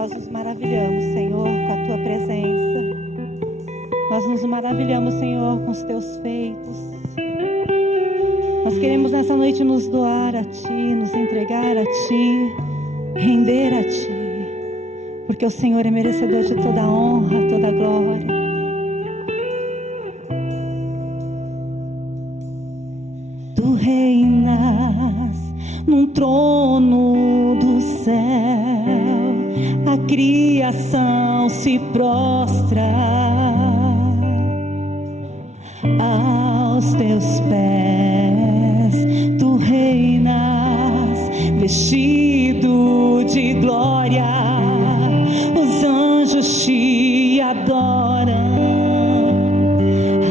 Nós nos maravilhamos, Senhor, com a Tua presença. Nós nos maravilhamos, Senhor, com os Teus feitos. Nós queremos nessa noite nos doar a Ti, nos entregar a Ti, render a Ti, porque o Senhor é merecedor de toda honra, toda glória. Tu reinas num trono do céu, a criação se prostra aos Teus pés. Tu reinas vestido de glória, os anjos te adoram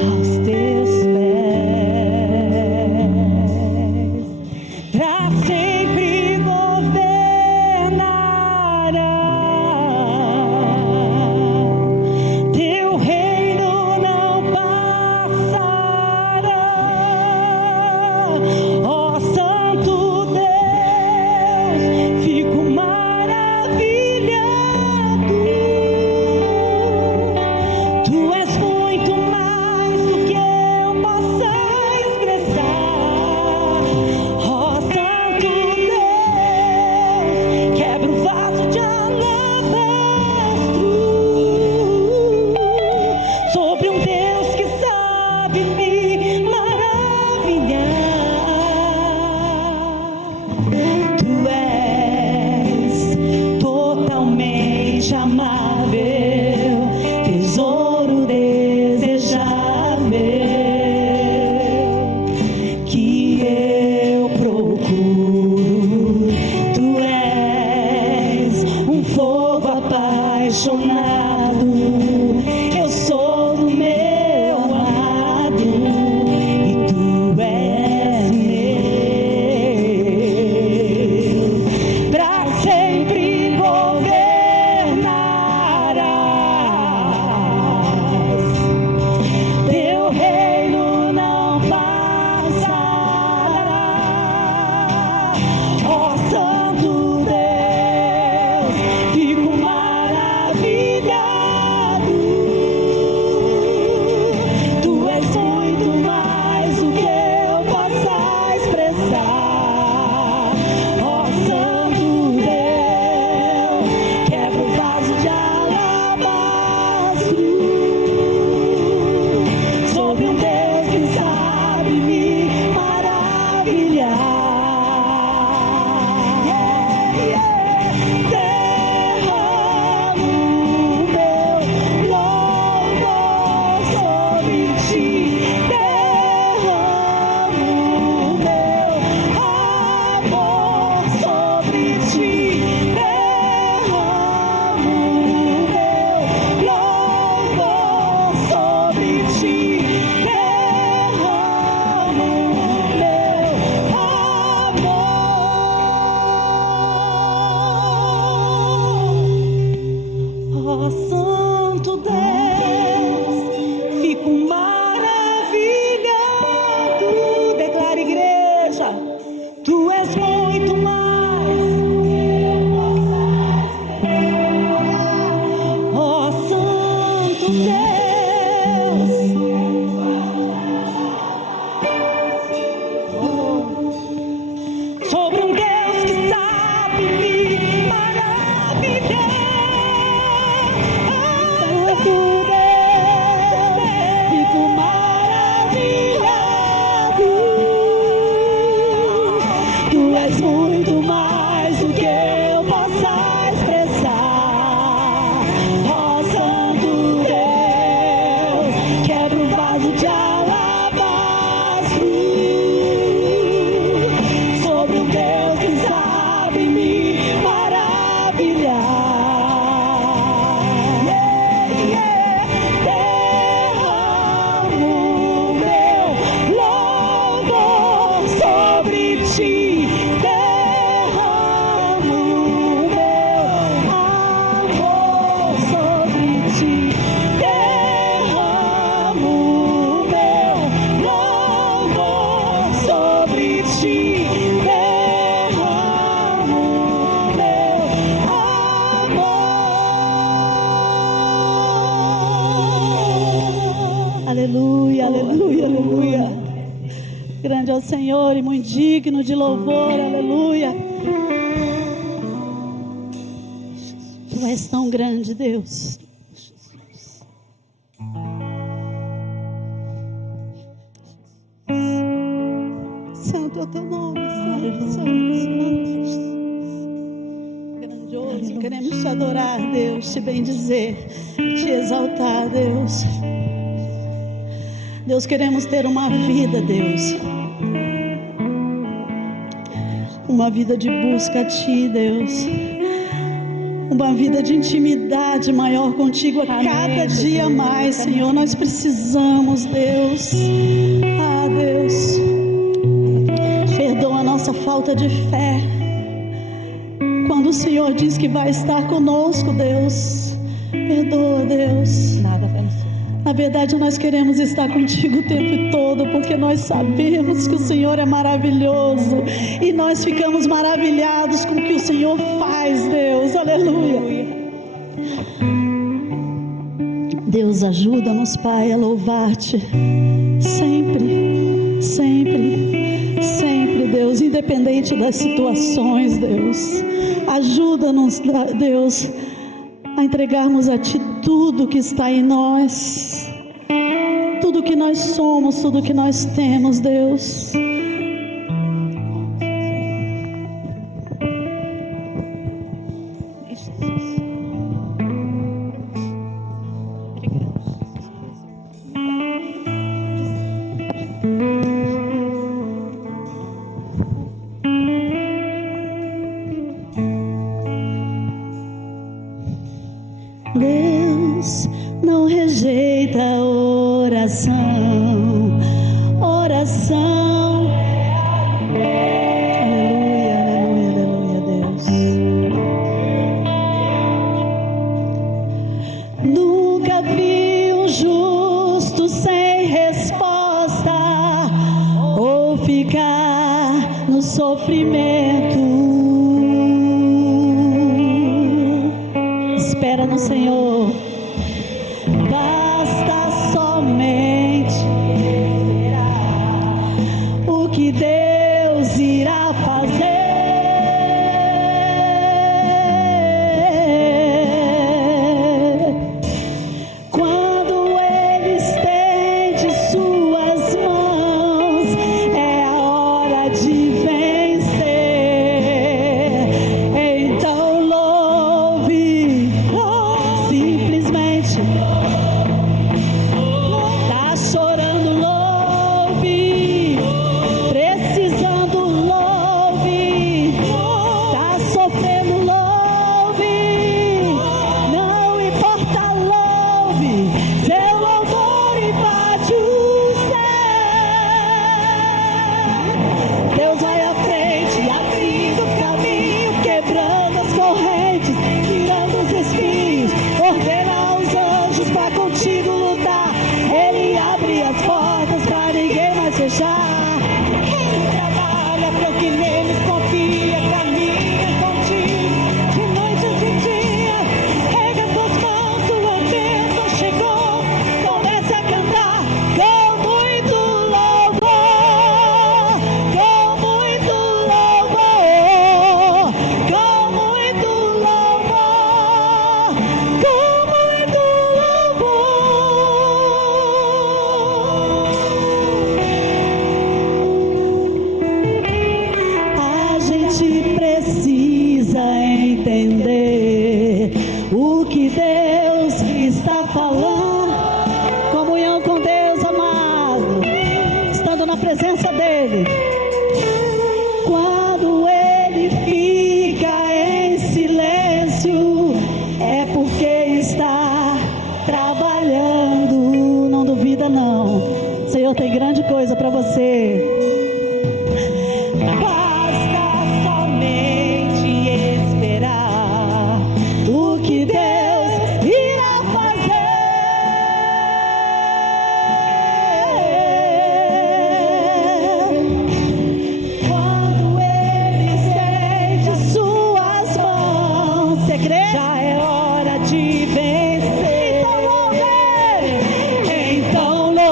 aos Teus pés. Pra sempre governará, Teu reino não passará. Ó Santo Deus, Aleluia, aleluia, aleluia. Grande é o Senhor e muito digno de louvor, aleluia. Tu és tão grande, Deus. Santo é o teu nome, Santo, Santo. Grandioso, queremos te adorar, Deus, te bendizer, te exaltar, Deus. Deus, queremos ter uma vida, Deus. Uma vida de busca a Ti, Deus. Uma vida de intimidade maior contigo a cada dia mais, Senhor. Nós precisamos, Deus. Ah, Deus. Perdoa a nossa falta de fé. Quando o Senhor diz que vai estar conosco, Deus. Perdoa, Deus. Nada vai nos Na verdade, nós queremos estar contigo o tempo todo, porque nós sabemos que o Senhor é maravilhoso e nós ficamos maravilhados com o que o Senhor faz, Deus. Aleluia. Deus, ajuda-nos, Pai, a louvar-te sempre, sempre, sempre, Deus, independente das situações, Deus. Ajuda-nos, Deus, a entregarmos a Ti tudo que está em nós, tudo que nós somos, tudo que nós temos, Deus. Deus não rejeita a oração, oração. Aleluia, aleluia, aleluia, Deus. Nunca vi um justo sem resposta ou ficar no sofrimento. Espera no Senhor, basta somente esperar o que Deus irá fazer. Quando Ele estende suas mãos, é a hora de vencer. Então louve. Simplesmente tá chorando, louve. Precisando, louve. Tá sofrendo, louve. Não importa, louve. Seu louvor invade o céu. Deus vai à frente, abrindo o caminho, quebrando as correntes, tirando os espinhos. Ordena aos anjos para contigo lutar. Ele abre as portas para ninguém mais fechar. Ele trabalha para o que nele confia. Caminha contigo de noite e de dia. Pega tuas mãos, tua bênção chegou. Comece a cantar com muito louvor, com muito louvor, com muito louvor, com muito louvor. A gente precisa entender o que Deus está falando. Comunhão com Deus, amado, estando na presença dEle. Quando Ele fica em silêncio, é porque está trabalhando. Não duvida, não. O Senhor tem grande coisa para você. Basta somente esperar o que Deus irá fazer. Quando Ele estende suas mãos, você crê? Já é hora de vencer. Então louve. Então louve.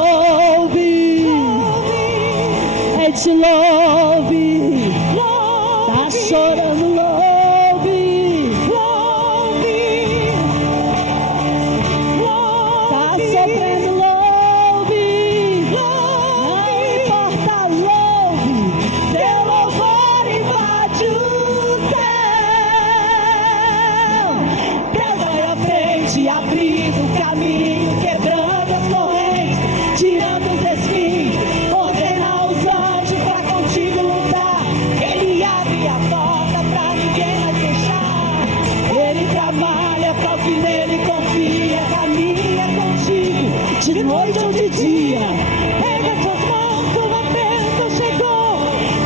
noite ou de dia. Erga suas mãos, tua bênção chegou.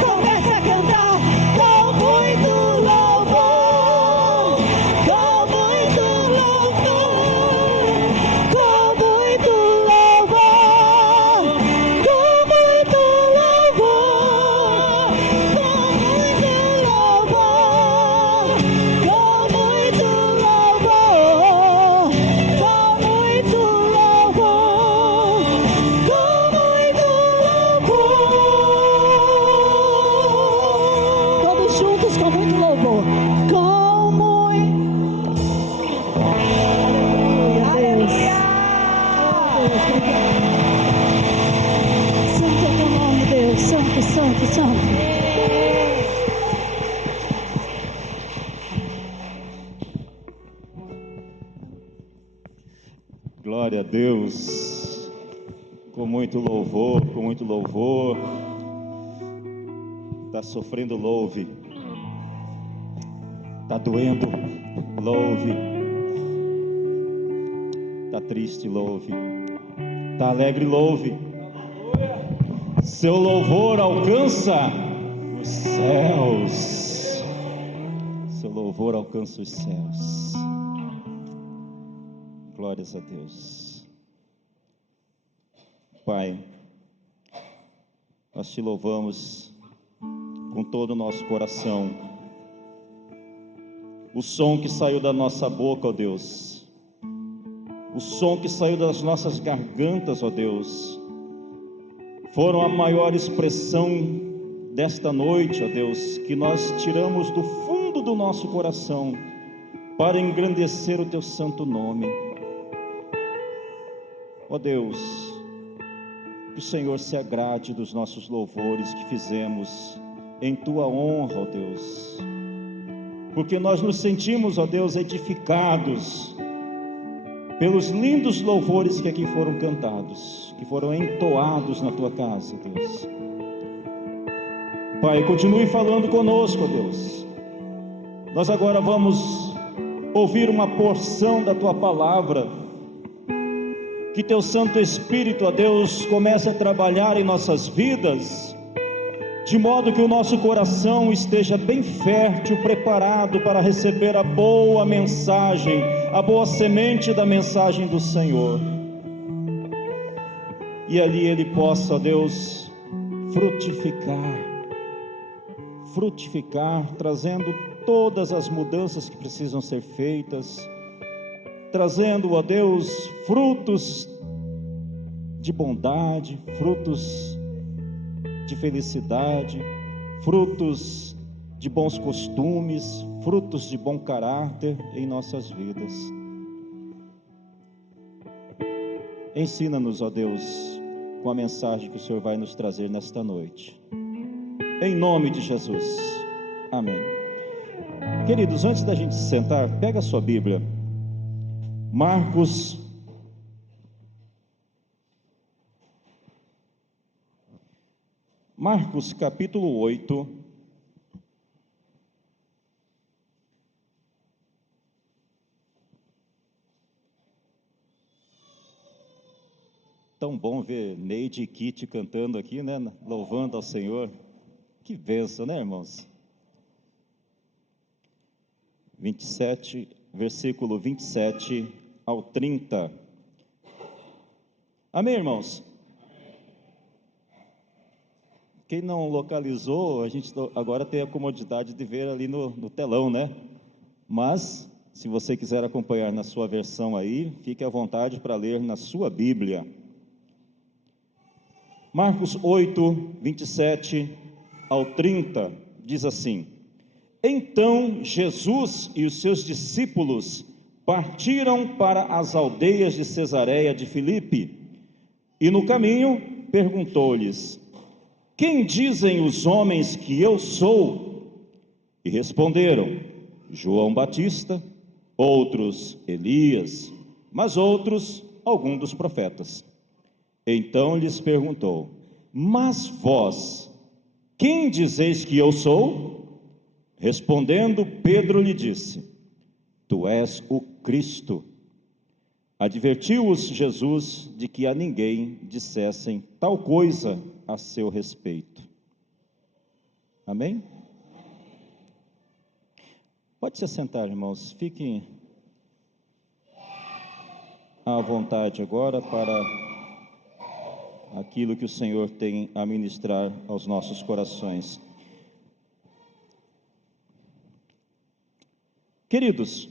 Começa a cantar com muito louvor, com muito louvor, com muito louvor, com muito louvor, com muito louvor, com muito louvor, com muito louvor, com muito louvor. Todos juntos com muito louvor. Com muito. Aleluia. Santo é teu nome, Deus. Santo, santo, santo. Glória a Deus, com muito louvor, com muito louvor. Está sofrendo, louve. Está doendo, louve. Está triste, louve. Está alegre, louve. Seu louvor alcança os céus. Seu louvor alcança os céus. Glórias a Deus. Pai, nós te louvamos com todo o nosso coração. O som que saiu da nossa boca, ó Deus, o som que saiu das nossas gargantas, ó Deus, foram a maior expressão desta noite, ó Deus, que nós tiramos do fundo do nosso coração para engrandecer o teu santo nome. Ó Deus, que o Senhor se agrade dos nossos louvores que fizemos em tua honra, ó Deus, porque nós nos sentimos, ó Deus, edificados pelos lindos louvores que aqui foram cantados, que foram entoados na tua casa, Deus. Pai, continue falando conosco, ó Deus. Nós agora vamos ouvir uma porção da tua palavra. Que teu Santo Espírito, ó Deus, comece a trabalhar em nossas vidas, de modo que o nosso coração esteja bem fértil, preparado para receber a boa mensagem, a boa semente da mensagem do Senhor. E ali Ele possa, ó Deus, frutificar, trazendo todas as mudanças que precisam ser feitas, trazendo, ó Deus, frutos de bondade, frutos de felicidade, frutos de bons costumes, frutos de bom caráter em nossas vidas. Ensina-nos, ó Deus, com a mensagem que o Senhor vai nos trazer nesta noite. Em nome de Jesus. Amém. Queridos, antes da gente sentar, pega a sua Bíblia. Marcos capítulo 8. Tão bom ver Neide e Kitty cantando aqui, né? Louvando ao Senhor. Que bênção, né, irmãos? 27, versículo 27 ao 30. Amém, irmãos? Quem não localizou, a gente agora tem a comodidade de ver ali no telão, né? Mas, se você quiser acompanhar na sua versão aí, fique à vontade para ler na sua Bíblia. Marcos 8, 27 ao 30, diz assim: Então Jesus e os seus discípulos partiram para as aldeias de Cesareia de Filipe, e no caminho perguntou-lhes: Quem dizem os homens que eu sou? E responderam: João Batista, outros Elias, mas outros algum dos profetas. Então lhes perguntou: Mas vós, quem dizeis que eu sou? Respondendo, Pedro lhe disse: Tu és o Cristo. Advertiu-os Jesus de que a ninguém dissessem tal coisa a seu respeito. Amém? Pode se assentar, irmãos. Fiquem à vontade agora para aquilo que o Senhor tem a ministrar aos nossos corações. Queridos,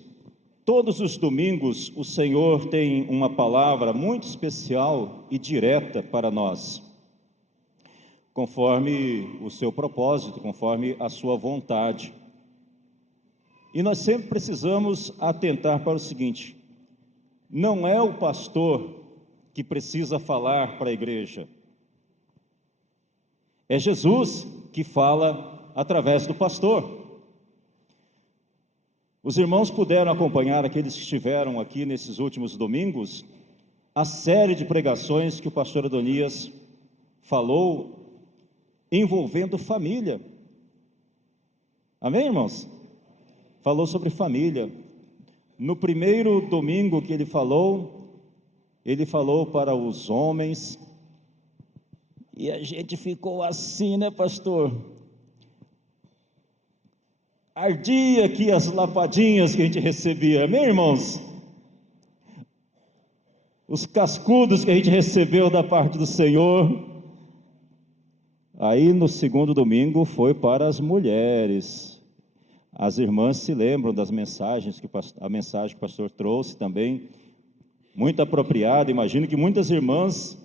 todos os domingos o Senhor tem uma palavra muito especial e direta para nós, conforme o seu propósito, conforme a sua vontade. E nós sempre precisamos atentar para o seguinte: não é o pastor que precisa falar para a igreja, é Jesus que fala através do pastor. Os irmãos puderam acompanhar, aqueles que estiveram aqui nesses últimos domingos, a série de pregações que o pastor Adonias falou envolvendo família. Amém, irmãos? Falou sobre família. No primeiro domingo que ele falou para os homens, e a gente ficou assim, né, pastor? Ardia aqui as lapadinhas que a gente recebia, amém, irmãos? Os cascudos que a gente recebeu da parte do Senhor. Aí no segundo domingo foi para as mulheres. As irmãs se lembram das mensagens, a mensagem que o pastor trouxe também, muito apropriada. Imagino que muitas irmãs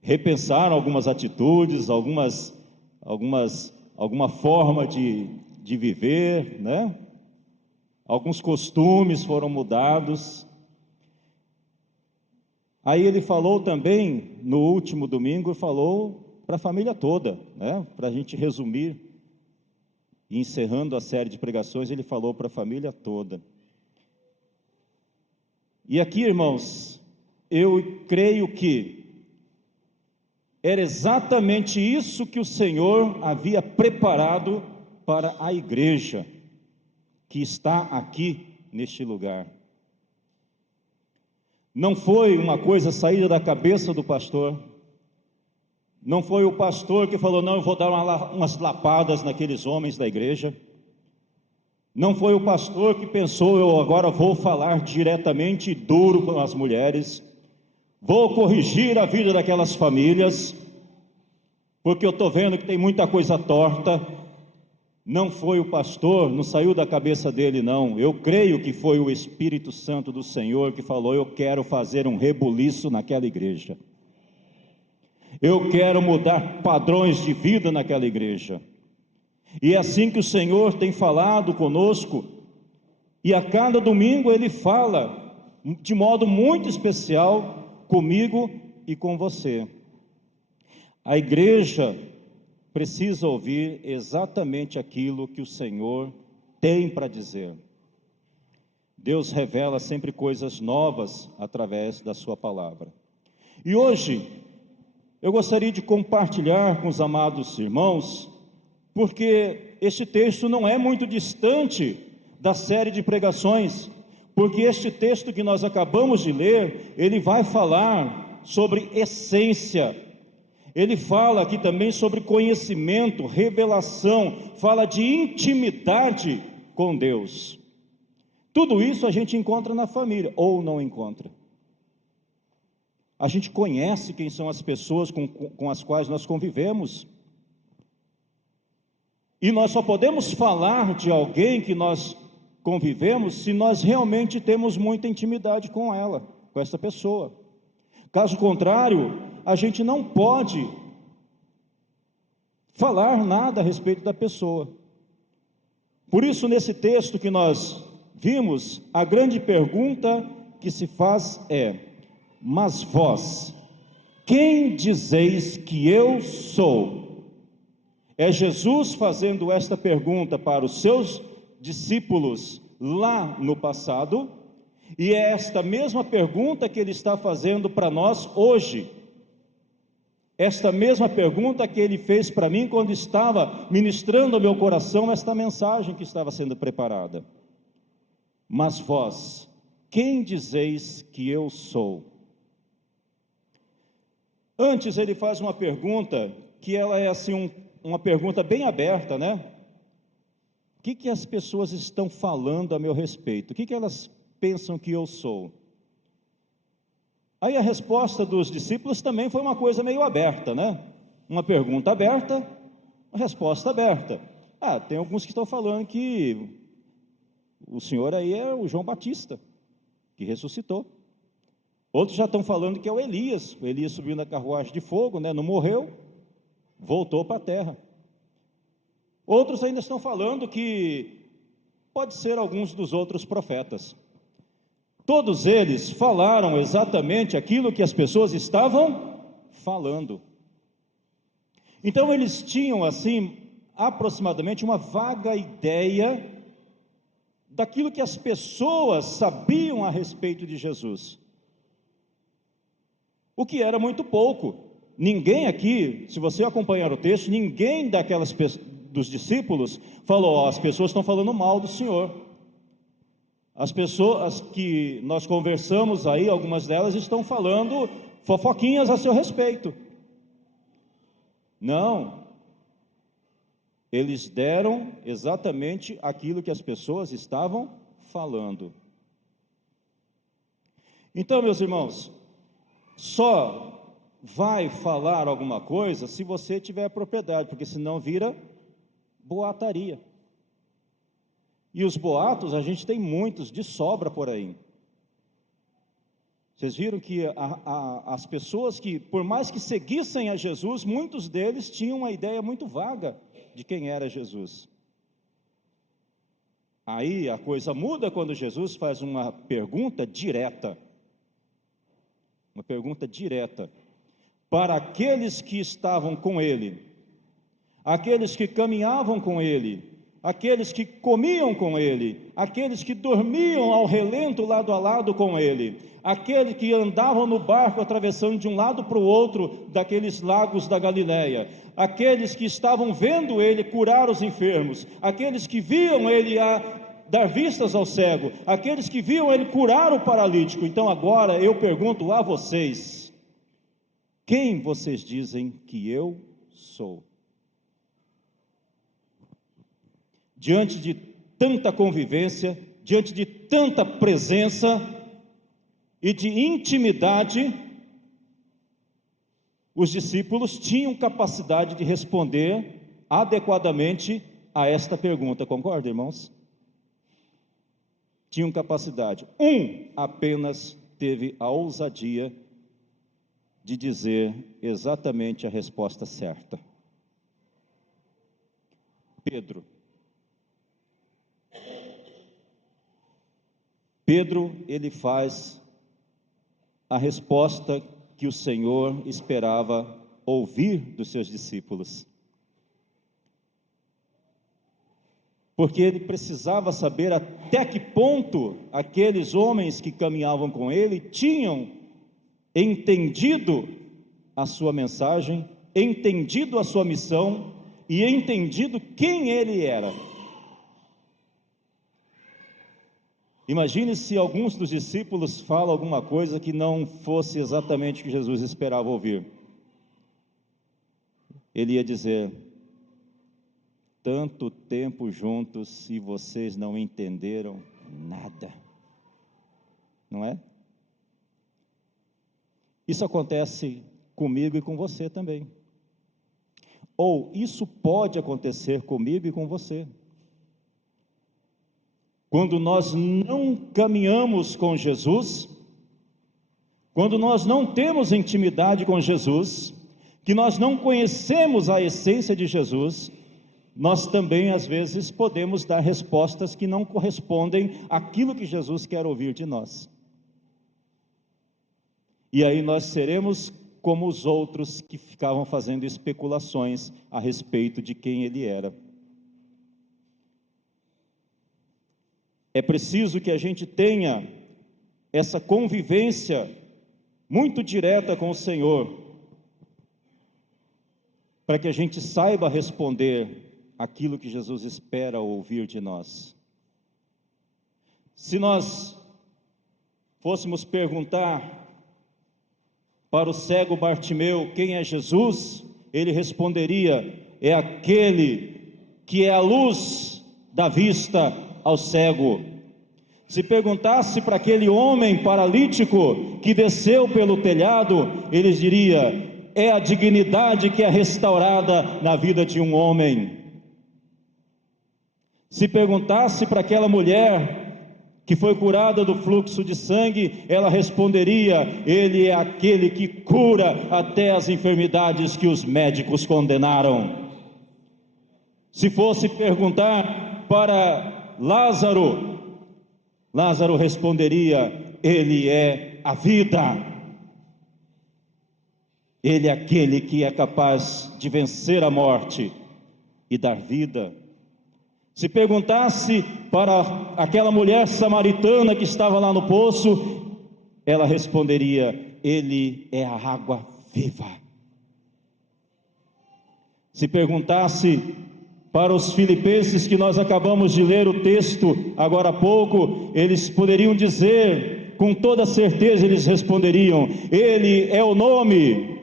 repensaram algumas atitudes, alguma forma de viver, né? Alguns costumes foram mudados. Aí ele falou também, no último domingo, falou para a família toda, né? Para a gente resumir, e encerrando a série de pregações, ele falou para a família toda. E aqui, irmãos, eu creio que era exatamente isso que o Senhor havia preparado para a igreja que está aqui neste lugar. Não foi uma coisa saída da cabeça do pastor, não foi o pastor que falou: não, eu vou dar umas lapadas naqueles homens da igreja. Não foi o pastor que pensou: eu agora vou falar diretamente e duro com as mulheres, vou corrigir a vida daquelas famílias, porque eu estou vendo que tem muita coisa torta. Não foi o pastor, não saiu da cabeça dele, não. Eu creio que foi o Espírito Santo do Senhor que falou: eu quero fazer um rebuliço naquela igreja. Eu quero mudar padrões de vida naquela igreja. E é assim que o Senhor tem falado conosco, e a cada domingo Ele fala de modo muito especial comigo e com você. A igreja precisa ouvir exatamente aquilo que o Senhor tem para dizer. Deus revela sempre coisas novas através da sua palavra. E hoje eu gostaria de compartilhar com os amados irmãos, porque este texto não é muito distante da série de pregações, porque este texto que nós acabamos de ler, ele vai falar sobre essência. Ele fala aqui também sobre conhecimento, revelação, fala de intimidade com Deus. Tudo isso a gente encontra na família, ou não encontra. A gente conhece quem são as pessoas com as quais nós convivemos. E nós só podemos falar de alguém que nós convivemos se nós realmente temos muita intimidade com ela, com essa pessoa. Caso contrário, a gente não pode falar nada a respeito da pessoa. Por isso, nesse texto que nós vimos, a grande pergunta que se faz é: mas vós, quem dizeis que eu sou? É Jesus fazendo esta pergunta para os seus discípulos lá no passado, e é esta mesma pergunta que ele está fazendo para nós hoje. Esta mesma pergunta que ele fez para mim quando estava ministrando ao meu coração esta mensagem que estava sendo preparada. Mas vós, quem dizeis que eu sou? Antes ele faz uma pergunta, que ela é assim, uma pergunta bem aberta, né? O que as pessoas estão falando a meu respeito? O que elas pensam que eu sou? Aí a resposta dos discípulos também foi uma coisa meio aberta, né? Uma pergunta aberta, uma resposta aberta. Tem alguns que estão falando que o senhor aí é o João Batista, que ressuscitou. Outros já estão falando que é o Elias subiu na carruagem de fogo, né? Não morreu, voltou para a terra. Outros ainda estão falando que pode ser alguns dos outros profetas. Todos eles falaram exatamente aquilo que as pessoas estavam falando. Então eles tinham assim, aproximadamente uma vaga ideia daquilo que as pessoas sabiam a respeito de Jesus. O que era muito pouco. Ninguém aqui, se você acompanhar o texto, ninguém dos discípulos falou: as pessoas estão falando mal do Senhor. As pessoas que nós conversamos aí, algumas delas estão falando fofoquinhas a seu respeito. Não. Eles deram exatamente aquilo que as pessoas estavam falando. Então, meus irmãos, só vai falar alguma coisa se você tiver propriedade, porque senão vira boataria. E os boatos, a gente tem muitos de sobra por aí. Vocês viram que as pessoas que, por mais que seguissem a Jesus, muitos deles tinham uma ideia muito vaga de quem era Jesus. Aí a coisa muda quando Jesus faz uma pergunta direta. Uma pergunta direta para aqueles que estavam com ele, aqueles que caminhavam com ele, aqueles que comiam com ele, aqueles que dormiam ao relento lado a lado com ele, aqueles que andavam no barco atravessando de um lado para o outro daqueles lagos da Galileia, aqueles que estavam vendo ele curar os enfermos, aqueles que viam ele dar vistas ao cego, aqueles que viam ele curar o paralítico. Então agora eu pergunto a vocês: quem vocês dizem que eu sou? Diante de tanta convivência, diante de tanta presença e de intimidade, os discípulos tinham capacidade de responder adequadamente a esta pergunta. Concorda, irmãos? Tinham capacidade. Apenas teve a ousadia de dizer exatamente a resposta certa. Pedro, ele faz a resposta que o Senhor esperava ouvir dos seus discípulos. Porque ele precisava saber até que ponto aqueles homens que caminhavam com ele tinham entendido a sua mensagem, entendido a sua missão e entendido quem ele era. Imagine se alguns dos discípulos falam alguma coisa que não fosse exatamente o que Jesus esperava ouvir. Ele ia dizer: tanto tempo juntos e vocês não entenderam nada. Não é? Isso acontece comigo e com você também. Ou isso pode acontecer comigo e com você. Quando nós não caminhamos com Jesus, quando nós não temos intimidade com Jesus, que nós não conhecemos a essência de Jesus, nós também às vezes podemos dar respostas que não correspondem àquilo que Jesus quer ouvir de nós. E aí nós seremos como os outros que ficavam fazendo especulações a respeito de quem ele era. É preciso que a gente tenha essa convivência muito direta com o Senhor, para que a gente saiba responder aquilo que Jesus espera ouvir de nós. Se nós fôssemos perguntar para o cego Bartimeu quem é Jesus, ele responderia: é aquele que é a luz da vista ao cego. Se perguntasse para aquele homem paralítico que desceu pelo telhado, ele diria: é a dignidade que é restaurada na vida de um homem. Se perguntasse para aquela mulher que foi curada do fluxo de sangue, ela responderia: ele é aquele que cura até as enfermidades que os médicos condenaram. Se fosse perguntar para Lázaro, Lázaro responderia: ele é a vida. Ele é aquele que é capaz de vencer a morte e dar vida. Se perguntasse para aquela mulher samaritana que estava lá no poço, ela responderia: ele é a água viva. Se perguntasse para os filipenses que nós acabamos de ler o texto agora há pouco, eles poderiam dizer, com toda certeza eles responderiam: ele é o nome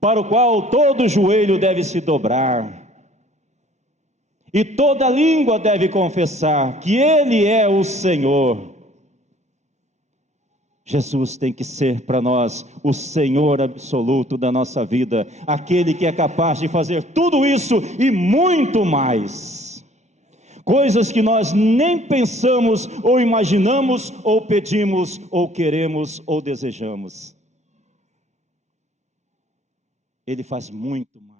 para o qual todo joelho deve se dobrar e toda língua deve confessar que ele é o Senhor. Jesus tem que ser para nós o Senhor absoluto da nossa vida, aquele que é capaz de fazer tudo isso e muito mais, coisas que nós nem pensamos, ou imaginamos, ou pedimos, ou queremos, ou desejamos. Ele faz muito mais.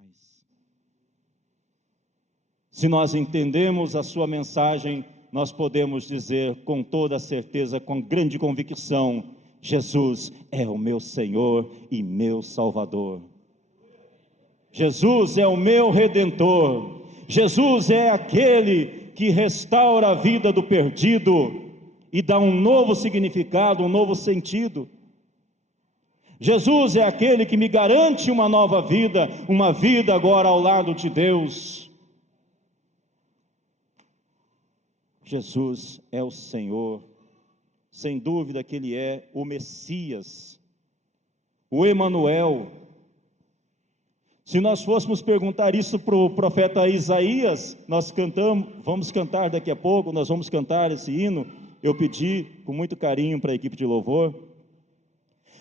Se nós entendemos a sua mensagem, nós podemos dizer com toda certeza, com grande convicção: Jesus é o meu Senhor e meu Salvador. Jesus é o meu Redentor. Jesus é aquele que restaura a vida do perdido e dá um novo significado, um novo sentido. Jesus é aquele que me garante uma nova vida, uma vida agora ao lado de Deus. Jesus é o Senhor, sem dúvida que Ele é o Messias, o Emanuel. Se nós fôssemos perguntar isso para o profeta Isaías, nós vamos cantar daqui a pouco, nós vamos cantar esse hino, eu pedi com muito carinho para a equipe de louvor.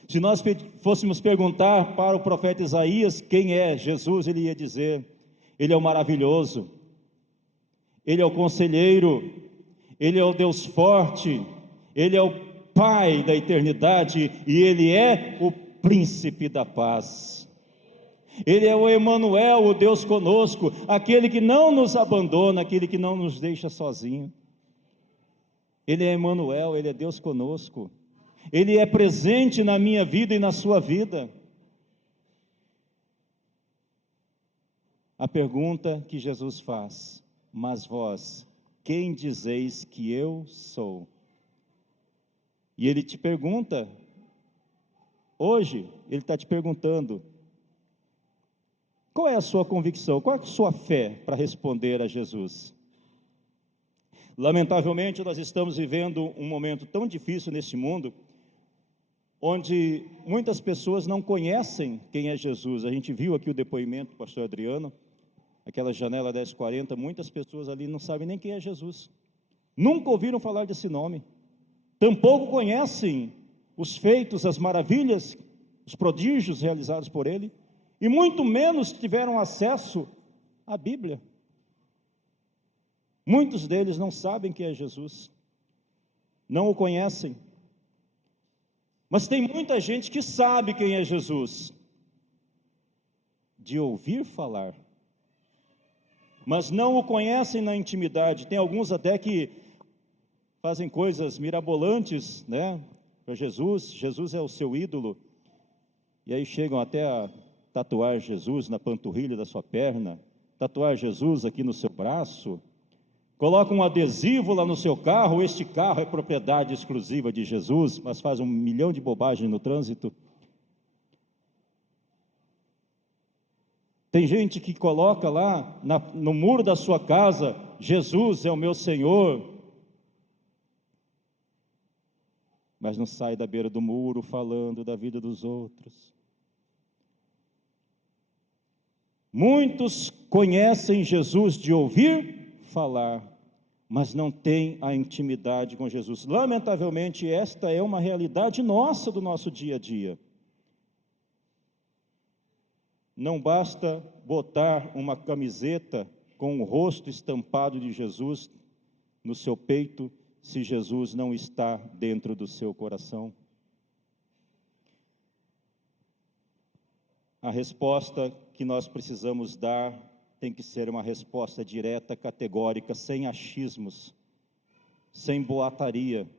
Se nós fôssemos perguntar para o profeta Isaías quem é Jesus, ele ia dizer: ele é o maravilhoso, ele é o conselheiro, ele é o Deus forte, ele é o Pai da eternidade e ele é o príncipe da paz. Ele é o Emanuel, o Deus conosco, aquele que não nos abandona, aquele que não nos deixa sozinho. Ele é Emanuel, ele é Deus conosco. Ele é presente na minha vida e na sua vida. A pergunta que Jesus faz: mas vós, quem dizeis que eu sou? E ele te pergunta, hoje, ele está te perguntando, qual é a sua convicção, qual é a sua fé para responder a Jesus? Lamentavelmente, nós estamos vivendo um momento tão difícil neste mundo, onde muitas pessoas não conhecem quem é Jesus. A gente viu aqui o depoimento do pastor Adriano, aquela janela 1040, muitas pessoas ali não sabem nem quem é Jesus, nunca ouviram falar desse nome, tampouco conhecem os feitos, as maravilhas, os prodígios realizados por ele, e muito menos tiveram acesso à Bíblia. Muitos deles não sabem quem é Jesus, não o conhecem, mas tem muita gente que sabe quem é Jesus, de ouvir falar, mas não o conhecem na intimidade. Tem alguns até que fazem coisas mirabolantes, né, para Jesus. Jesus é o seu ídolo, e aí chegam até a tatuar Jesus na panturrilha da sua perna, tatuar Jesus aqui no seu braço, colocam um adesivo lá no seu carro: este carro é propriedade exclusiva de Jesus, mas faz 1 milhão de bobagens no trânsito. Tem gente que coloca lá no muro da sua casa: Jesus é o meu Senhor. mas não sai da beira do muro falando da vida dos outros. Muitos conhecem Jesus de ouvir falar, mas não têm a intimidade com Jesus. Lamentavelmente, esta é uma realidade nossa, do nosso dia a dia. Não basta botar uma camiseta com o rosto estampado de Jesus no seu peito, se Jesus não está dentro do seu coração. A resposta que nós precisamos dar tem que ser uma resposta direta, categórica, sem achismos, sem boataria,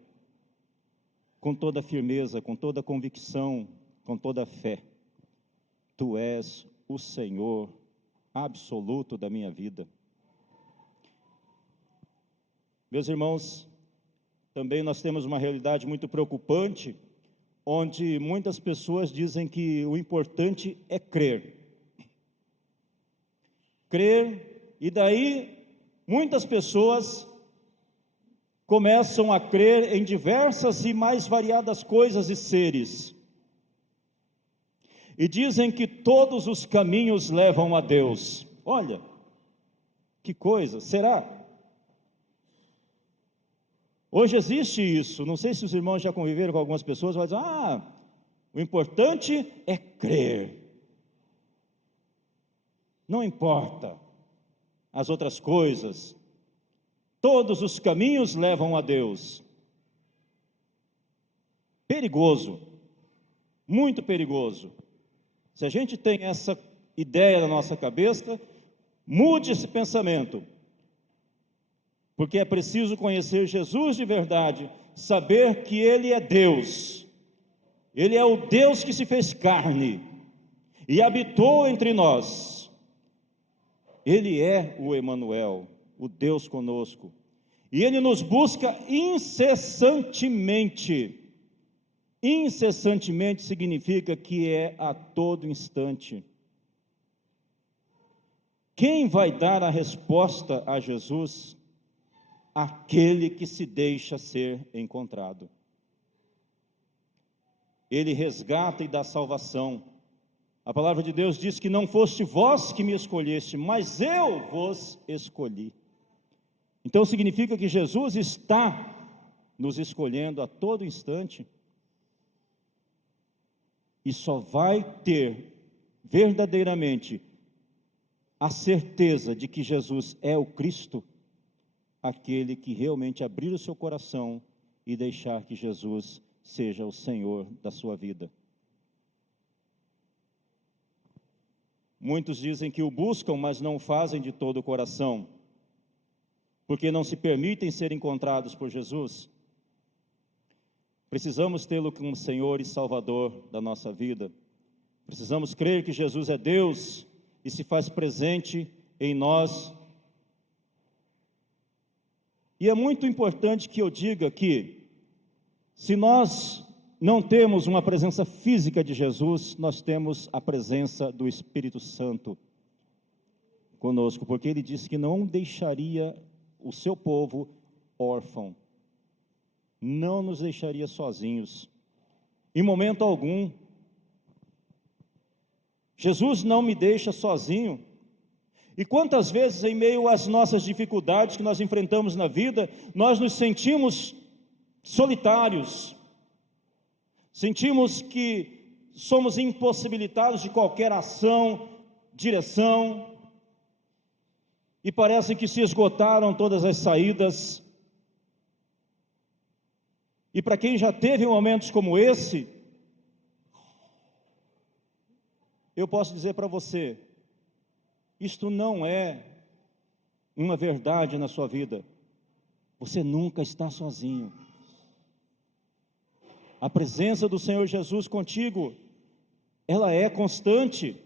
com toda firmeza, com toda convicção, com toda fé. Tu és o Senhor absoluto da minha vida. Meus irmãos, também nós temos uma realidade muito preocupante, onde muitas pessoas dizem que o importante é crer. Crer, e daí muitas pessoas começam a crer em diversas e mais variadas coisas e seres. E dizem que todos os caminhos levam a Deus. Olha, que coisa, será? Hoje existe isso, não sei se os irmãos já conviveram com algumas pessoas, mas o importante é crer. Não importa as outras coisas, todos os caminhos levam a Deus. Perigoso, muito perigoso. Se a gente tem essa ideia na nossa cabeça, mude esse pensamento, porque é preciso conhecer Jesus de verdade, saber que Ele é Deus, Ele é o Deus que se fez carne e habitou entre nós. Ele é o Emanuel, o Deus conosco, e Ele nos busca incessantemente. Incessantemente significa que é a todo instante. Quem vai dar a resposta a Jesus? Aquele que se deixa ser encontrado. Ele resgata e dá salvação. A palavra de Deus diz que não foste vós que me escolheste, mas eu vos escolhi. Então significa que Jesus está nos escolhendo a todo instante. E só vai ter verdadeiramente a certeza de que Jesus é o Cristo, aquele que realmente abrir o seu coração e deixar que Jesus seja o Senhor da sua vida. Muitos dizem que o buscam, mas não o fazem de todo o coração, porque não se permitem ser encontrados por Jesus. Precisamos tê-lo como Senhor e Salvador da nossa vida. Precisamos crer que Jesus é Deus e se faz presente em nós. E é muito importante que eu diga que, se nós não temos uma presença física de Jesus, nós temos a presença do Espírito Santo conosco, porque Ele disse que não deixaria o seu povo órfão. Não nos deixaria sozinhos, em momento algum. Jesus não me deixa sozinho. E quantas vezes, em meio às nossas dificuldades que nós enfrentamos na vida, nós nos sentimos solitários, sentimos que somos impossibilitados de qualquer ação, direção, e parece que se esgotaram todas as saídas. E para quem já teve momentos como esse, eu posso dizer para você, isto não é uma verdade na sua vida. Você nunca está sozinho. A presença do Senhor Jesus contigo, ela é constante.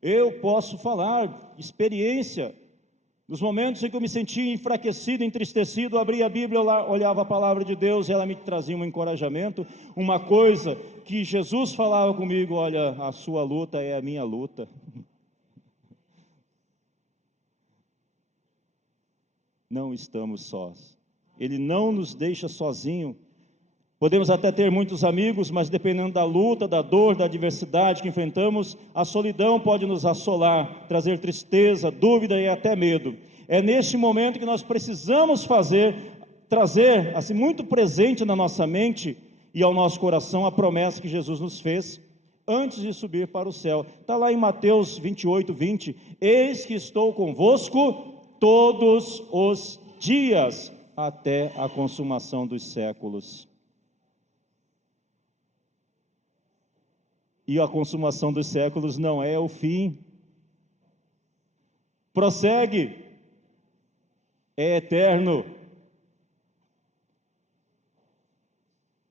Eu posso falar experiência. Nos momentos em que eu me sentia enfraquecido, entristecido, eu abria a Bíblia, eu olhava a palavra de Deus e ela me trazia um encorajamento, uma coisa que Jesus falava comigo: olha, a sua luta é a minha luta. Não estamos sós. Ele não nos deixa sozinho. Podemos até ter muitos amigos, mas dependendo da luta, da dor, da adversidade que enfrentamos, a solidão pode nos assolar, trazer tristeza, dúvida e até medo. É neste momento que nós precisamos trazer assim muito presente na nossa mente e ao nosso coração a promessa que Jesus nos fez antes de subir para o céu. Está lá em Mateus 28, 20: eis que estou convosco todos os dias, até a consumação dos séculos. E a consumação dos séculos não é o fim. Prossegue, é eterno.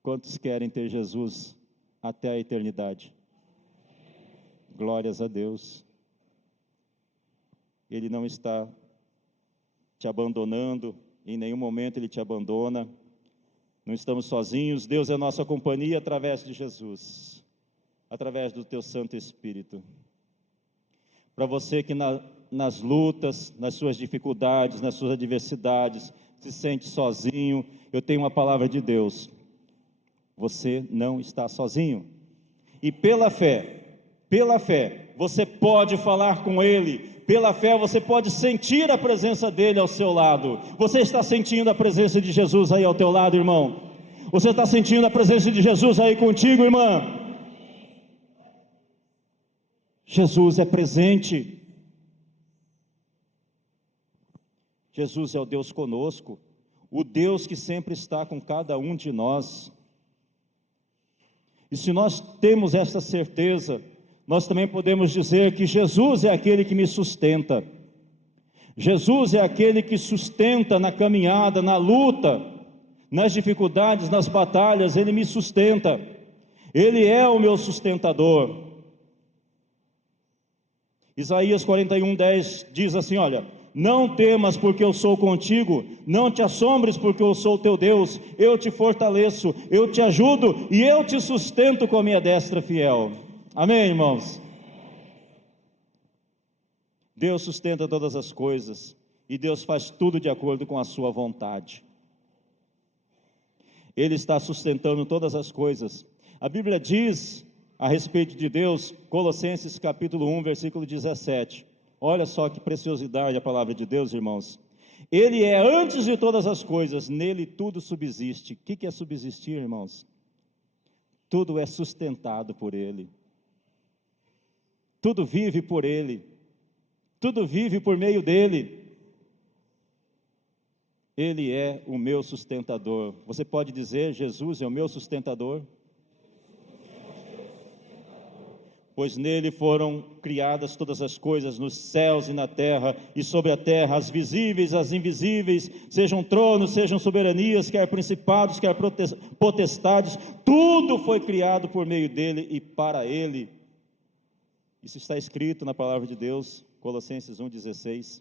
Quantos querem ter Jesus até a eternidade? Glórias a Deus. Ele não está te abandonando, em nenhum momento Ele te abandona. Não estamos sozinhos. Deus é a nossa companhia através de Jesus, através do teu Santo Espírito. Para você que nas lutas, nas suas dificuldades, nas suas adversidades, se sente sozinho, eu tenho uma palavra de Deus: você não está sozinho. E pela fé, você pode falar com Ele. Pela fé você pode sentir a presença dEle ao seu lado. Você está sentindo a presença de Jesus aí ao teu lado, irmão? Você está sentindo a presença de Jesus aí contigo, irmã? Jesus é presente. Jesus é o Deus conosco, o Deus que sempre está com cada um de nós. E se nós temos essa certeza, nós também podemos dizer que Jesus é aquele que me sustenta. Jesus é aquele que sustenta na caminhada, na luta, nas dificuldades, nas batalhas. Ele me sustenta. Ele é o meu sustentador. Isaías 41:10 diz assim: olha, não temas porque eu sou contigo, não te assombres porque eu sou teu Deus, eu te fortaleço, eu te ajudo e eu te sustento com a minha destra fiel. Amém, irmãos? Deus sustenta todas as coisas e Deus faz tudo de acordo com a sua vontade. Ele está sustentando todas as coisas. A Bíblia diz a respeito de Deus, Colossenses capítulo 1, versículo 17. Olha só que preciosidade a palavra de Deus, irmãos. Ele é antes de todas as coisas, nele tudo subsiste. O que é subsistir, irmãos? Tudo é sustentado por Ele. Tudo vive por Ele. Tudo vive por meio dEle. Ele é o meu sustentador. Você pode dizer: Jesus é o meu sustentador? Pois nele foram criadas todas as coisas, nos céus e na terra, e sobre a terra, as visíveis, as invisíveis, sejam tronos, sejam soberanias, quer principados, quer potestades, tudo foi criado por meio dele e para ele. Isso está escrito na palavra de Deus, Colossenses 1,16.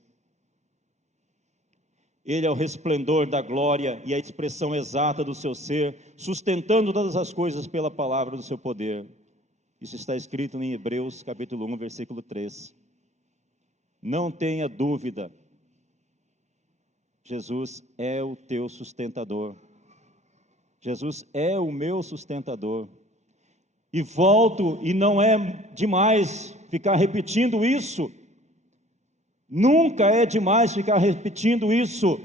Ele é o resplendor da glória e a expressão exata do seu ser, sustentando todas as coisas pela palavra do seu poder. Isso está escrito em Hebreus capítulo 1, versículo 3. Não tenha dúvida, Jesus é o teu sustentador. Jesus é o meu sustentador. E volto, e não é demais ficar repetindo isso. Nunca é demais ficar repetindo isso.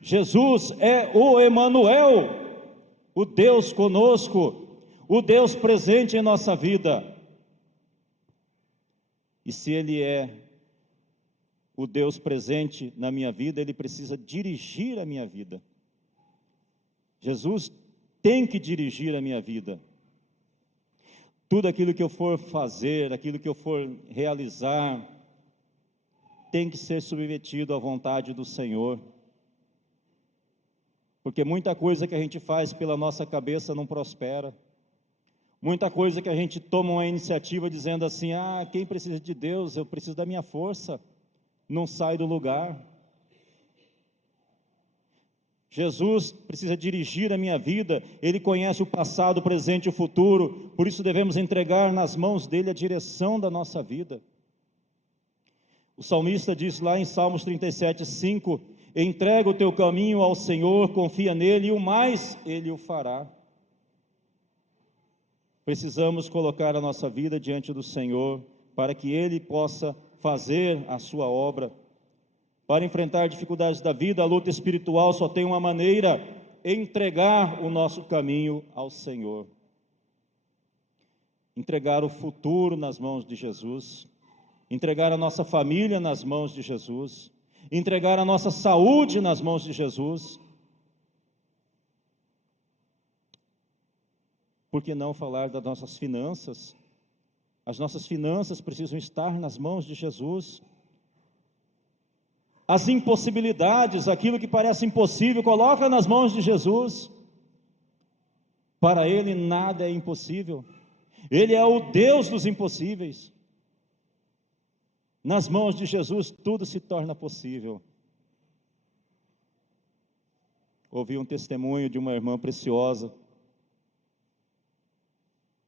Jesus é o Emanuel, o Deus conosco, o Deus presente em nossa vida. E se Ele é o Deus presente na minha vida, Ele precisa dirigir a minha vida. Jesus tem que dirigir a minha vida. Tudo aquilo que eu for fazer, aquilo que eu for realizar, tem que ser submetido à vontade do Senhor. Porque muita coisa que a gente faz pela nossa cabeça não prospera. Muita coisa que a gente toma uma iniciativa dizendo assim: quem precisa de Deus? Eu preciso da minha força. Não sai do lugar. Jesus precisa dirigir a minha vida. Ele conhece o passado, o presente e o futuro. Por isso devemos entregar nas mãos dele a direção da nossa vida. O salmista diz lá em Salmos 37:5: Entrega o teu caminho ao Senhor, confia nele, e o mais Ele o fará. Precisamos colocar a nossa vida diante do Senhor, para que Ele possa fazer a sua obra. Para enfrentar dificuldades da vida, a luta espiritual só tem uma maneira: entregar o nosso caminho ao Senhor. Entregar o futuro nas mãos de Jesus, entregar a nossa família nas mãos de Jesus, entregar a nossa saúde nas mãos de Jesus. Por que não falar das nossas finanças? As nossas finanças precisam estar nas mãos de Jesus. As impossibilidades, aquilo que parece impossível, coloca nas mãos de Jesus. Para Ele nada é impossível. Ele é o Deus dos impossíveis. Nas mãos de Jesus tudo se torna possível. Ouvi um testemunho de uma irmã preciosa.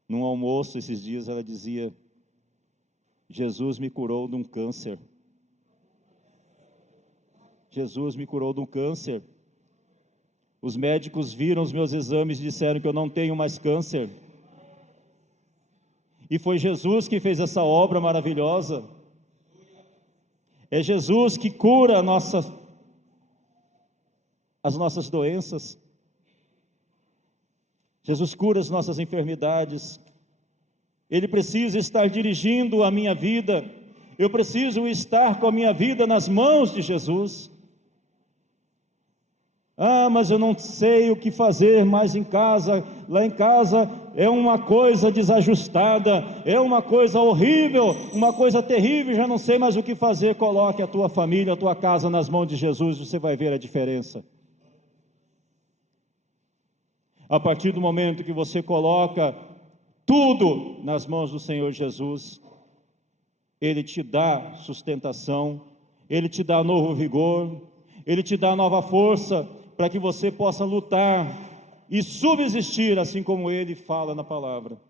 Num almoço esses dias ela dizia: Jesus me curou de um câncer. Jesus me curou de um câncer. Os médicos viram os meus exames e disseram que eu não tenho mais câncer. E foi Jesus que fez essa obra maravilhosa. É Jesus que cura as nossas doenças. Jesus cura as nossas enfermidades. Ele precisa estar dirigindo a minha vida. Eu preciso estar com a minha vida nas mãos de Jesus. Ah, mas eu não sei o que fazer mais em casa. Lá em casa é uma coisa desajustada, é uma coisa horrível, uma coisa terrível, já não sei mais o que fazer. Coloque a tua família, a tua casa nas mãos de Jesus, você vai ver a diferença. A partir do momento que você coloca tudo nas mãos do Senhor Jesus, Ele te dá sustentação, Ele te dá novo vigor, Ele te dá nova força, para que você possa lutar e subsistir, assim como Ele fala na palavra.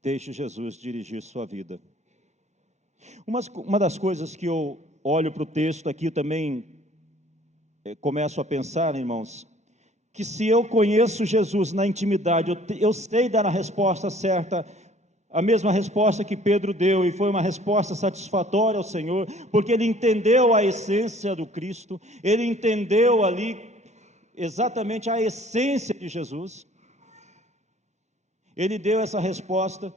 Deixe Jesus dirigir sua vida. Uma das coisas que eu olho para o texto aqui também, começo a pensar, irmãos, que se eu conheço Jesus na intimidade, eu sei dar a resposta certa, a mesma resposta que Pedro deu, e foi uma resposta satisfatória ao Senhor, porque ele entendeu a essência do Cristo, ele entendeu ali exatamente a essência de Jesus, ele deu essa resposta.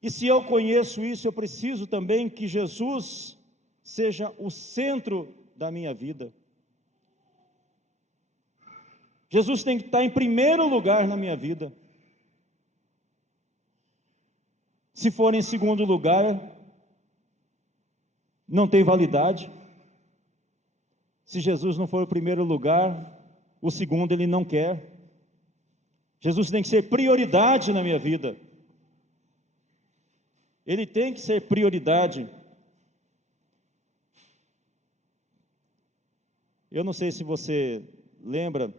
E se eu conheço isso, eu preciso também que Jesus seja o centro da minha vida. Jesus tem que estar em primeiro lugar na minha vida. Se for em segundo lugar, não tem validade. Se Jesus não for o primeiro lugar, o segundo Ele não quer. Jesus tem que ser prioridade na minha vida. Ele tem que ser prioridade. Eu não sei se você lembra,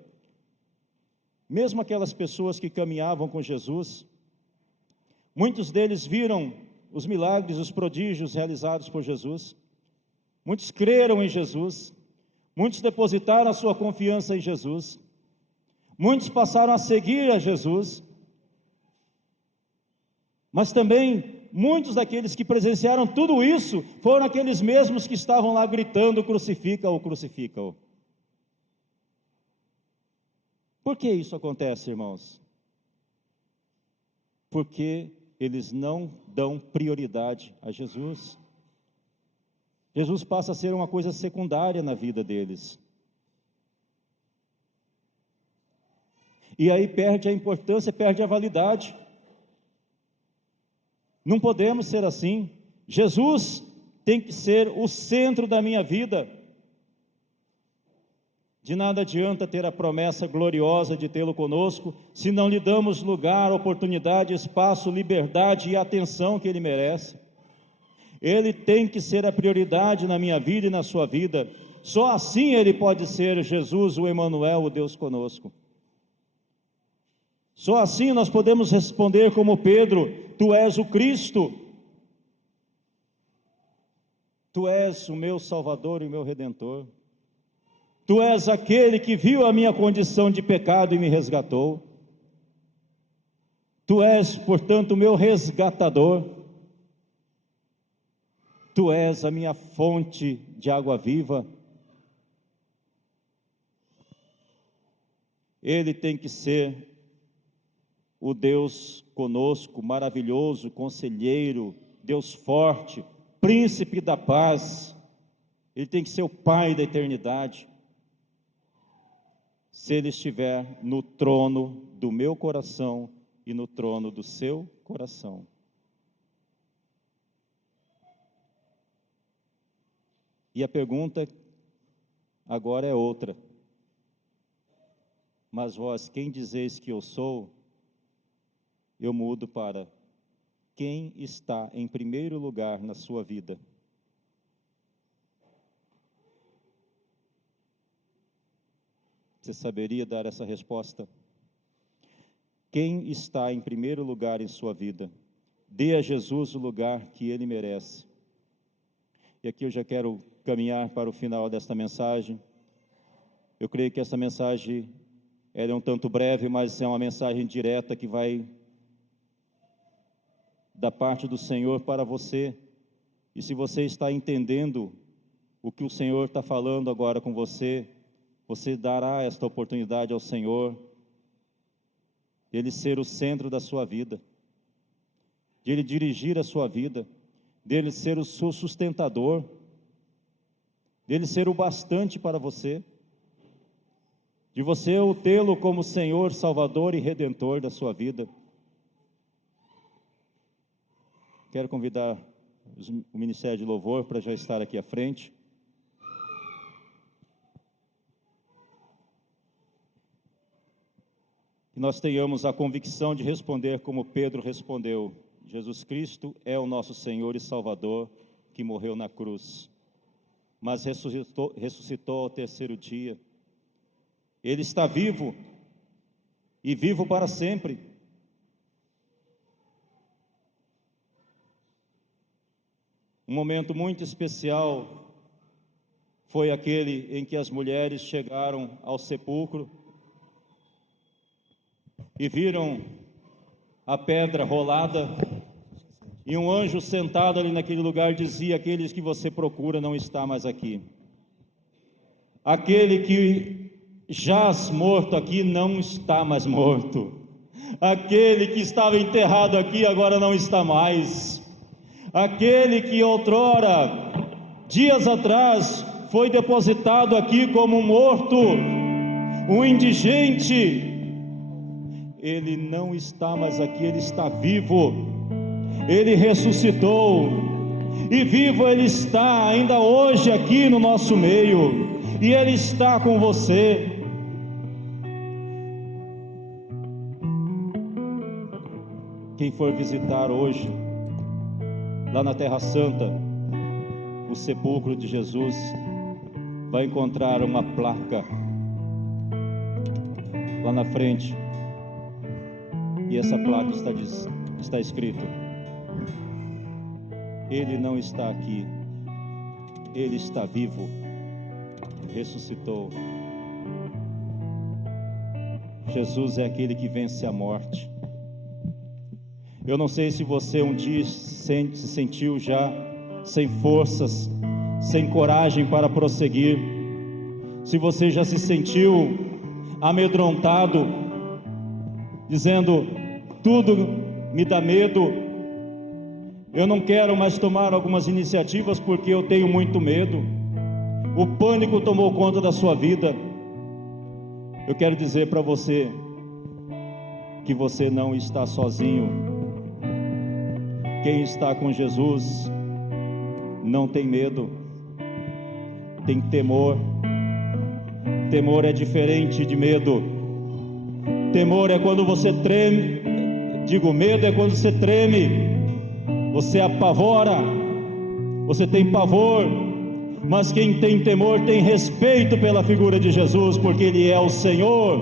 mesmo aquelas pessoas que caminhavam com Jesus, muitos deles viram os milagres, os prodígios realizados por Jesus, muitos creram em Jesus, muitos depositaram a sua confiança em Jesus, muitos passaram a seguir a Jesus, mas também muitos daqueles que presenciaram tudo isso foram aqueles mesmos que estavam lá gritando: crucifica-o, crucifica-o. Por que isso acontece, irmãos? Porque eles não dão prioridade a Jesus. Jesus passa a ser uma coisa secundária na vida deles. E aí perde a importância, perde a validade. Não podemos ser assim. Jesus tem que ser o centro da minha vida. De nada adianta ter a promessa gloriosa de tê-lo conosco, se não lhe damos lugar, oportunidade, espaço, liberdade e atenção que ele merece. Ele tem que ser a prioridade na minha vida e na sua vida. Só assim ele pode ser Jesus, o Emanuel, o Deus conosco. Só assim nós podemos responder como Pedro: Tu és o Cristo, Tu és o meu Salvador e o meu Redentor, Tu és aquele que viu a minha condição de pecado e me resgatou, Tu és, portanto, o meu resgatador, Tu és a minha fonte de água viva. Ele tem que ser o Deus conosco, maravilhoso, conselheiro, Deus forte, príncipe da paz. Ele tem que ser o Pai da eternidade. Se Ele estiver no trono do meu coração e no trono do seu coração. E a pergunta agora é outra. Mas vós, quem dizeis que eu sou? Eu mudo para: quem está em primeiro lugar na sua vida? Você saberia dar essa resposta? Quem está em primeiro lugar em sua vida? Dê a Jesus o lugar que Ele merece. E aqui eu já quero caminhar para o final desta mensagem. Eu creio que essa mensagem ela é um tanto breve, mas é uma mensagem direta que vai da parte do Senhor para você. E se você está entendendo o que o Senhor está falando agora com você, você dará esta oportunidade ao Senhor, de Ele ser o centro da sua vida, de Ele dirigir a sua vida, dele ser o seu sustentador, dele ser o bastante para você, de você o tê-lo como Senhor, Salvador e Redentor da sua vida. Quero convidar o Ministério de Louvor para já estar aqui à frente. Que nós tenhamos a convicção de responder como Pedro respondeu: Jesus Cristo é o nosso Senhor e Salvador, que morreu na cruz, mas ressuscitou ao terceiro dia. Ele está vivo, e vivo para sempre. Um momento muito especial foi aquele em que as mulheres chegaram ao sepulcro e viram a pedra rolada, e um anjo sentado ali naquele lugar dizia: aqueles que você procura não está mais aqui. Aquele que jaz morto aqui não está mais morto. Aquele que estava enterrado aqui agora não está mais. Aquele que outrora, dias atrás, foi depositado aqui como um morto, um indigente, ele não está mais aqui, ele está vivo, ele ressuscitou, e vivo ele está ainda hoje aqui no nosso meio, e ele está com você. Quem for visitar hoje, lá na Terra Santa, o sepulcro de Jesus, vai encontrar uma placa lá na frente, e essa placa está escrito: Ele não está aqui, Ele está vivo, ressuscitou. Jesus é aquele que vence a morte. Eu não sei se você um dia se sentiu já sem forças, sem coragem para prosseguir, se você já se sentiu amedrontado, dizendo: tudo me dá medo, eu não quero mais tomar algumas iniciativas porque eu tenho muito medo, o pânico tomou conta da sua vida. Eu quero dizer para você que você não está sozinho. Quem está com Jesus não tem medo, tem temor. Temor é diferente de medo. Temor é quando você treme, medo é quando você treme, você apavora, você tem pavor. Mas quem tem temor tem respeito pela figura de Jesus, porque Ele é o Senhor.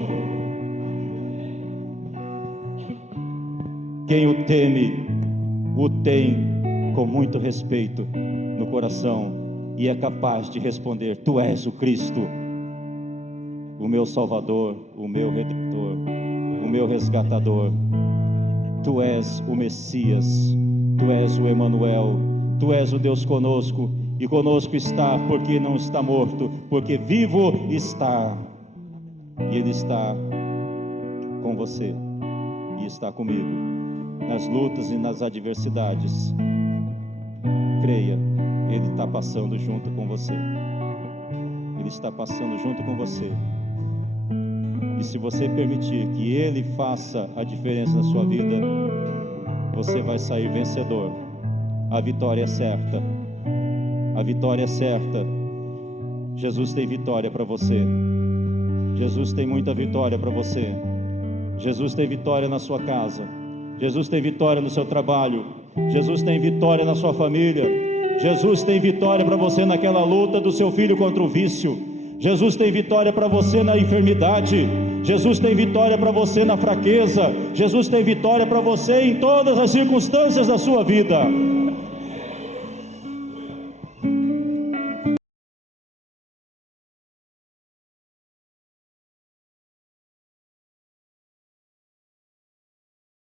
Quem o teme, o tem com muito respeito no coração e é capaz de responder: Tu és o Cristo, o meu Salvador, o meu Redentor, o meu Resgatador. Tu és o Messias, Tu és o Emanuel, Tu és o Deus conosco, e conosco está porque não está morto, porque vivo está, e Ele está com você, e está comigo, nas lutas e nas adversidades. Creia, Ele está passando junto com você, Ele está passando junto com você, e se você permitir que Ele faça a diferença na sua vida, você vai sair vencedor. A vitória é certa, a vitória é certa. Jesus tem vitória para você, Jesus tem muita vitória para você. Jesus tem vitória na sua casa, Jesus tem vitória no seu trabalho, Jesus tem vitória na sua família, Jesus tem vitória para você naquela luta do seu filho contra o vício, Jesus tem vitória para você na enfermidade, Jesus tem vitória para você na fraqueza, Jesus tem vitória para você em todas as circunstâncias da sua vida.